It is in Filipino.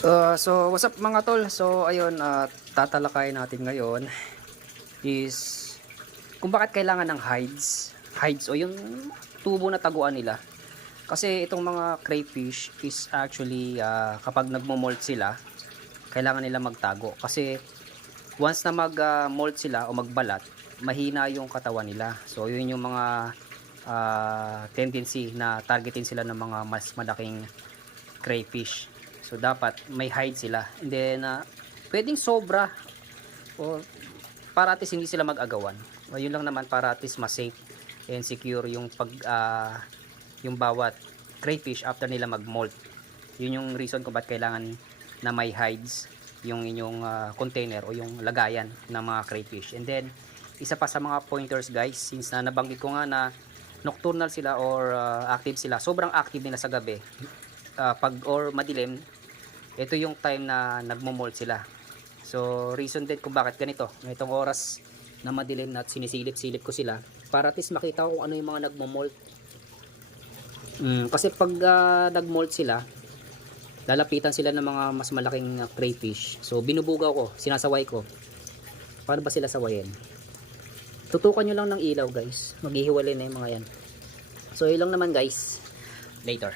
So what's up mga tol? So ayun, tatalakayin natin ngayon is kung bakit kailangan ng hides o yung tubo na taguan nila. Kasi itong mga crayfish is actually kapag nagmo-molt sila, kailangan nila magtago kasi once na mag-molt sila o magbalat, mahina yung katawan nila. So yun yung mga tendency na targetin sila ng mga mas malaking crayfish. So dapat may hide sila. And then pwedeng sobra o para at least hindi sila mag-agawan. O yun lang naman para at least mas safe and secure yung yung bawat crayfish after nila mag-molt. Yun yung reason kung bakit kailangan na may hides yung inyong container o yung lagayan ng mga crayfish. And then isa pa sa mga pointers guys, since na nabanggit ko nga na nocturnal sila or active sila, sobrang active nila sa gabi. Pag or madilim, ito yung time na nagmo-molt sila. So reason din kung bakit ganito, itong oras na madilim at sinisilip-silip ko sila para at least makita ko kung ano yung mga nagmo-molt. Kasi pag nag-molt sila, lalapitan sila ng mga mas malaking crayfish. So binubugaw ko, sinasaway ko. Paano ba sila sawayin? Tutukan nyo lang ng ilaw guys, maghihiwalay na yung mga yan. So yun lang naman guys, later.